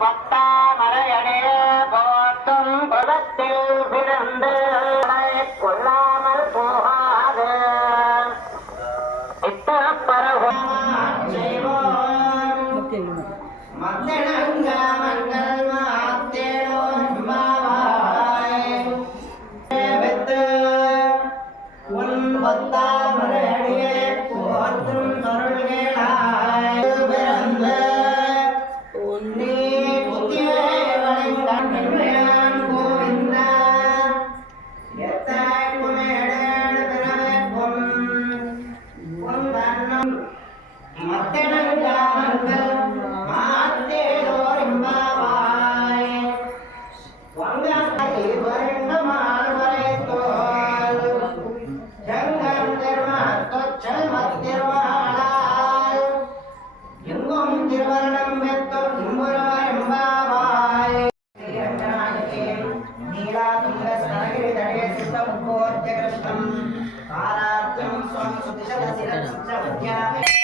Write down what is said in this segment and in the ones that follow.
பத்தாமரையடே போற்றும் புறத்தில் பிறந்து கொள்ளாமல் போகாது. இத்தரப்பரவும் மங்கள் மாத்தேனோ மாவாய். வெத்து உன் பத்தாமரையடியே போற்றும் தொருள்களாய் 你好你好你好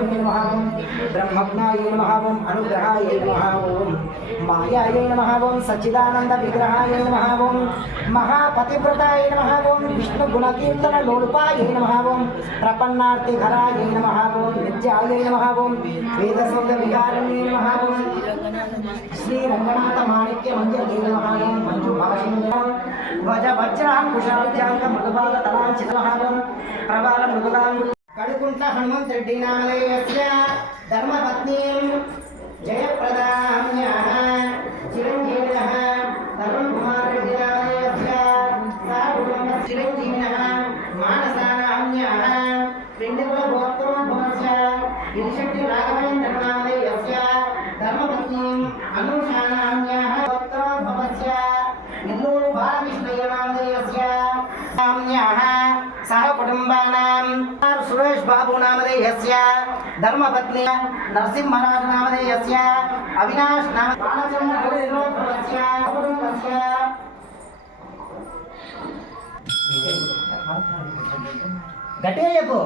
లీలామానస దోషమే నమః బ్రహ్మజ్ఞాయ నమః అనుగ్రహాయ నమః మాయాయ నమః సచ్చిదానంద విగ్రహాయ నమః మహాపతివ్రతాయ నమః విష్ణు గుణకీర్తన లోలుపాయ నమః ప్రపన్నార్తిఘరాయ నమః నిత్యాయ నమః వేదశబ్ద వికారణ్యే నమః శ్రీ రంగనాథ మాణిక్య మంజరి నమః మంజు భాషింగం వజ వజ్రాంకుశాబ్జాంగ మృదుపాద తలాంచిత నమః ప్రబాల మృదులాంగు కడుకుంట్ల హనుమంత్ రెడ్డి నామధేయస్య ధర్మపత్నీం జయప్రదామ్య చిరంజీవిన తరుణ్ కుమార్ రెడ్డి నామధేయస్య సా కుటుంబ చిరంజీవినః మానసానామ్యః రెండుకుల గోత్రోద్భవస్య ఇరిశక్తి రాఘవేంద్ర నామధేయస్య ధర్మపత్నీం అనుషాన यस्य धर्मपत्नी नरसिंहराज नामधे यस्य अविनाश नाम घटेयको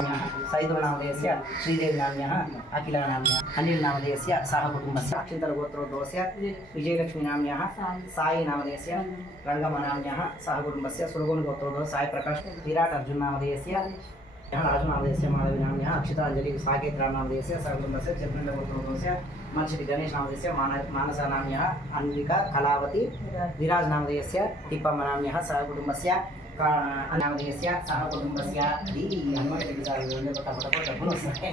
सैदुर्नामधेयस्य श्रीदेवीनाम्न्यः, अखिलानाम्न्यः अनिलनामधेयस्य सः कुटुम्बस्य अक्षिन्तरगोत्रोद्भवस्य विजयलक्ष्मीनाम्न्यः सायिनामधेयस्य रङ्गमनाम्न्यः सः कुटुम्बस्य सुरगुणगोत्रोद्भव सायप्रकाश विराट् अर्जुननामधेयस्य విజయలక్ష్మి నామ్య సాయి నామధేయస్య రంగమ నామ్య సహ కుటుంబస్య సురగోని గోత్రోద్భవ సాయి ప్రకాష్ విరాట్ అర్జున్ నామధేయస్య రాజు నామధేయస్య మాధవి నామ్య అక్షితాంజలి సాకేత్ర నామధేయస్య సహ కుటుంబస్య చిత్రండ గోత్రోద్భవస్య మనిషి గణేష్ నామధేయస్య మాన మానస నామ్య అన్విక కళావతి విరాజ్ నామధేయస్య తిప్పమ్మ నామ్య సహ కుటుంబస్య కా- నామధేయస్య సహ కుటుంబస్య ఈ హనుమంతుడి డబ్బులు వస్తాయి.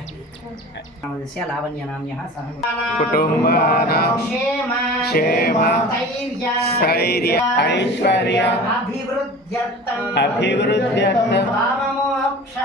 నామధేయస్య లావణ్య నామ్య సహ కుటుంబానాం క్షేమ క్షేమ, స్థైర్య స్థైర్య, ఐశ్వర్య, అభివృద్ధ్యర్థం అభివృద్ధ్యర్థం,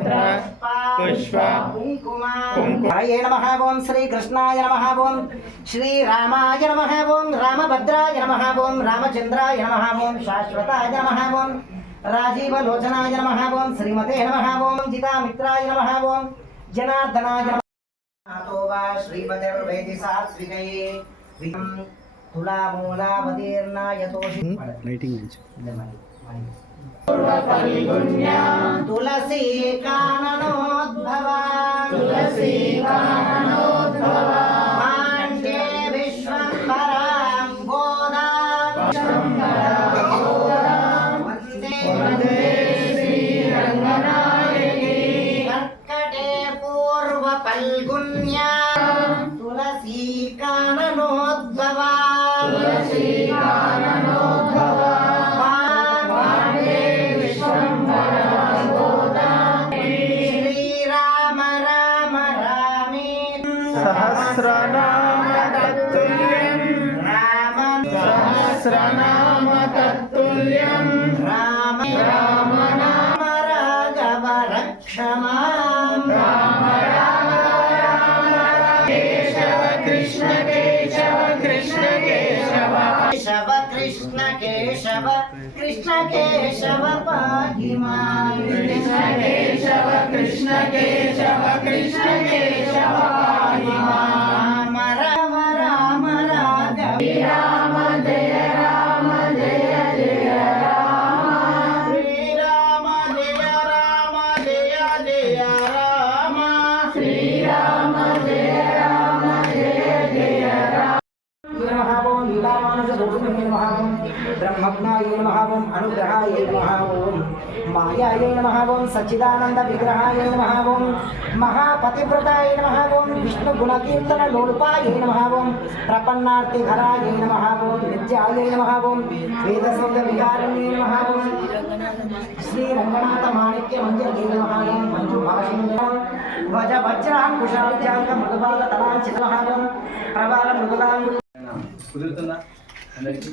పవనసుత ఆంజనేయ స్తోత్ర శతనామ భద్ర పుష్ప కుంకుమ కుంకుమ. హరయే నమ ఓం శ్రీ కృష్ణాయ నమ ఓం శ్రీ రామాయ నమ ఓం రామభద్రాయ నమ ఓం రామచంద్రాయ నమ ఓం శాశ్వతాయ నమ ఓం రాజీవలోచనాయ నమ ఓం శ్రీమతే నమ ఓం జితామిత్రాయ నమ ఓం జనార్దనాయ నమ నాతో సహస్రనామ తత్తుల్యం రామ సహస్రనామ తత్తుల్యం రామ రామ నామ రాఘవ రక్షమాం రామ కేశవ కృష్ణ కేశవ కృష్ణ కేశవ కేశవ కృష్ణ కేశవ. కృష్ణ కేశవ పాహి మాం కృష్ణ కేశవ కృష్ణ కేశవ కృష్ణ కేశవ పాహి మాం. రామ బ్రహ్మజ్ఞాయ నమః అనుగ్రహాయ నమః మాయాయ నమః సచ్చిదానంద విగ్రహాయ నమః మహాపతివ్రతాయ నమః విష్ణు గుణకీర్తన లోలుపాయ నమః ప్రపన్నార్తిఘరాయ నమః నిత్యాయ నమః వేదశబ్ద విహారణ్యే నమః శ్రీ రంగనాథ మాణిక్య మంజరి నమః మంజు భాషింద్ర వజ వజ్రాంకుశాంక మృగబాల తలాంచిత నమః ప్రబాల మృగలాంగు కుదురుతుందా అందరికీ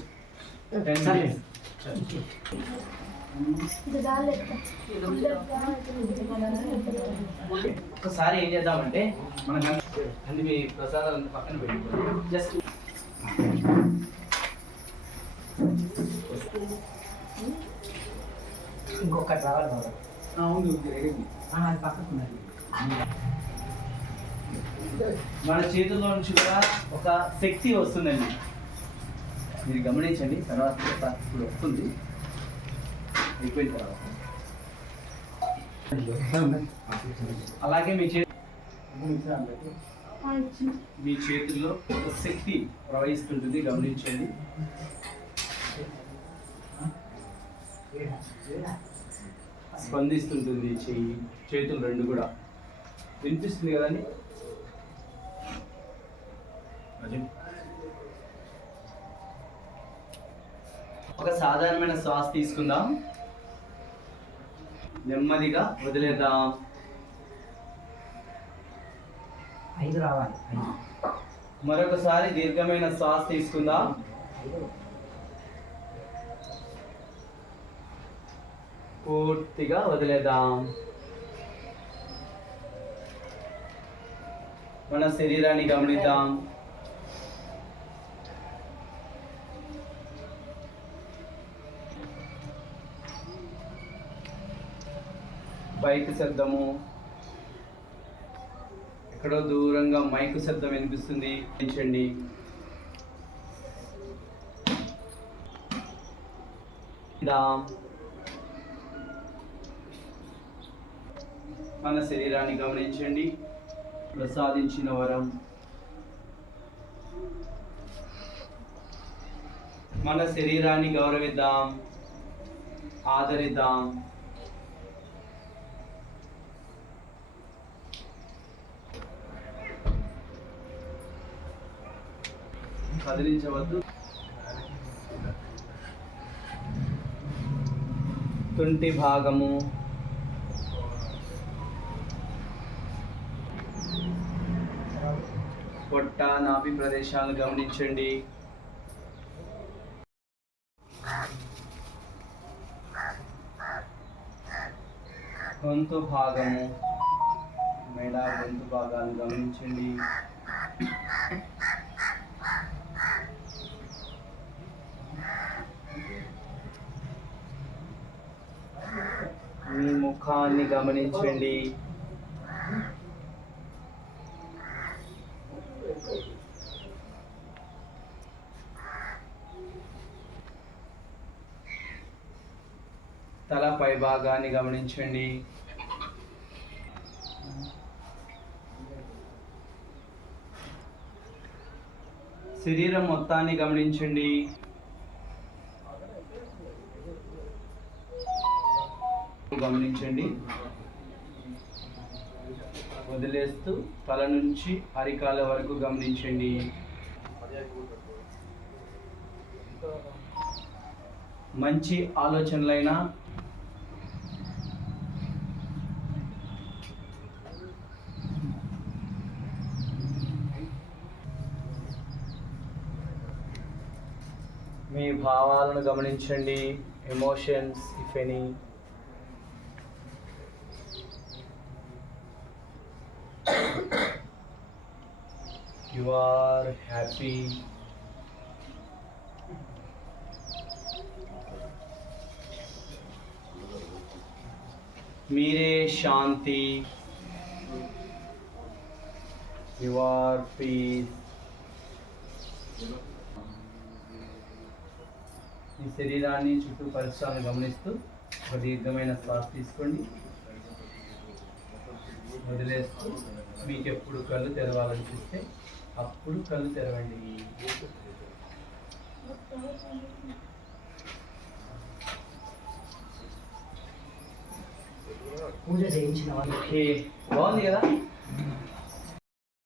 ఒకసారి ఏం చేద్దామంటే మన అన్ని మీ ప్రసాదాలను పక్కన పెట్టుకోండి. జస్ట్ ఇంకొకటి రావాలి బాబు. అవును అది పక్కకు ఉన్నది. మన చేతుల్లో నుంచి కూడా ఒక శక్తి వస్తుందండి. మీరు గమనించండి తర్వాత ఇప్పుడు వస్తుంది. అయిపోయిన తర్వాత. అలాగే మీ చేతి మీ చేతుల్లో ఒక శక్తి ప్రవహిస్తుంటుంది గమనించండి. స్పందిస్తుంటుంది చెయ్యి చేతులు రెండు కూడా. వినిపిస్తుంది కదండి? ఒక సాధారణమైన శ్వాస తీసుకుందాం. నెమ్మదిగా వదిలేద్దాం. ఐదు రావాలి. మరొకసారి దీర్ఘమైన శ్వాస తీసుకుందాం. పూర్తిగా వదిలేద్దాం. మన శరీరాన్ని గమనిద్దాం. బైక్ శబ్దము. ఎక్కడో దూరంగా మైకు శబ్దం వినిపిస్తుంది. దాం. మన శరీరాన్ని గమనించండి. ప్రసాదించిన వరం. మన శరీరాన్ని గౌరవిద్దాం. ఆదరిద్దాం. కదిలించవద్దు. తుంటి భాగము. పొట్ట నాభి ప్రదేశాలు గమనించండి. గొంతు భాగము. మెడ గొంతు భాగాలు గమనించండి. ముఖాన్ని గమనించండి. తల పై భాగాన్ని గమనించండి. శరీరం మొత్తాన్ని గమనించండి. గమనించండి. వదిలేస్తూ తల నుంచి అరికాల వరకు గమనించండి. మంచి ఆలోచనలైనా మీ భావాలను గమనించండి. Emotions if any you are happy మీరే శాంతి. యు ఆర్ పీస్ మీ శరీరాన్ని చుట్టూ పరిసరాలను గమనిస్తూ ఒక దీర్ఘమైన శ్వాస తీసుకోండి. వదిలేస్తూ మీకు ఎప్పుడు కళ్ళు తెరవాలనిపిస్తే అప్పుడు కళ్ళు తెరవండి. పూజ చేయించిన వాళ్ళు. ఓకే. బాగుంది కదా?